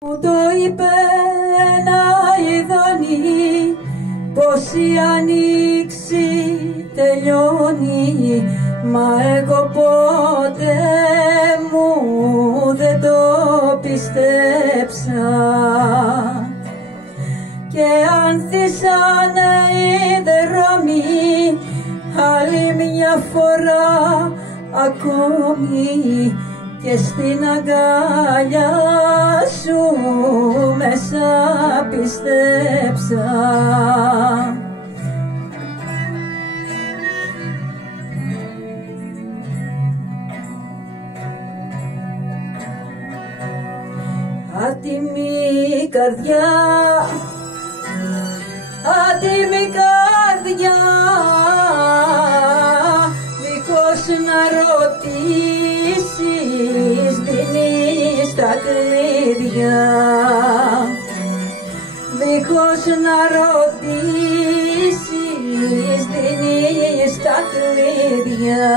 Μου το είπε ένα ειδόνι πως η ανοίξη τελειώνει, μα εγώ ποτέ μου δεν το πιστέψα. Και ανθίσανε οι δρόμοι άλλη μια φορά ακόμη, και στην αγκαλιά σου μέσα πιστέψα. Άτιμη καρδιά, άτιμη καρδιά, δίχως να ρωτήσεις δίνεις τα κλειδιά, δίχως να ρωτήσεις δίνεις τα κλειδιά.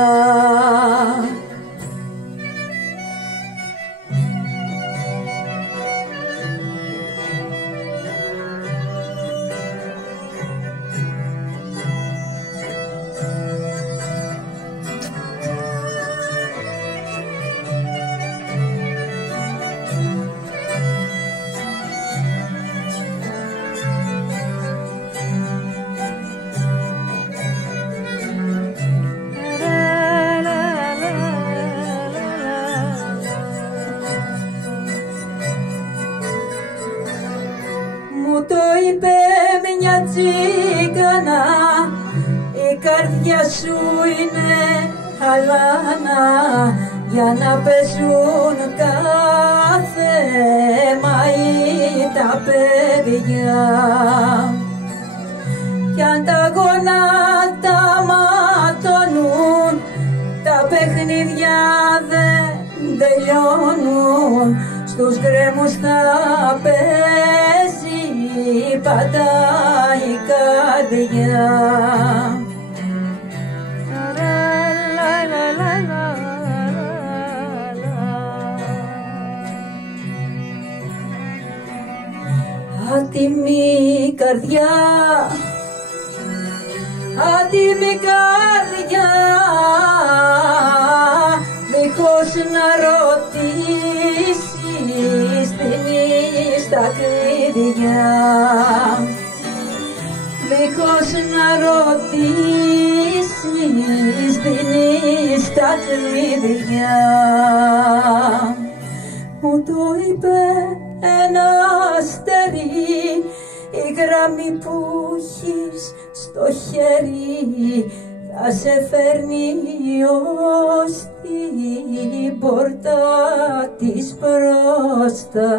Μου το είπε μια τσίγκανα, η καρδιά σου είναι αλάνα, για να παίζουν κάθε μαΐ τα παιδιά. Κι αν τα γόνατα ματώνουν, τα παιχνίδια δεν τελειώνουν, στους γκρέμους θα παίζει πάντα η καρδιά. Άτιμη καρδιά, άτιμη καρδιά, δίχως να ρωτήσεις δίνεις τα κλειδιά, δίχως να ρωτήσεις δίνεις τα κλειδιά. Μου το είπε ένα αστέρι, η γραμμή που έχεις στο χέρι θα σε φέρνει ως την πόρτα της μπροστά.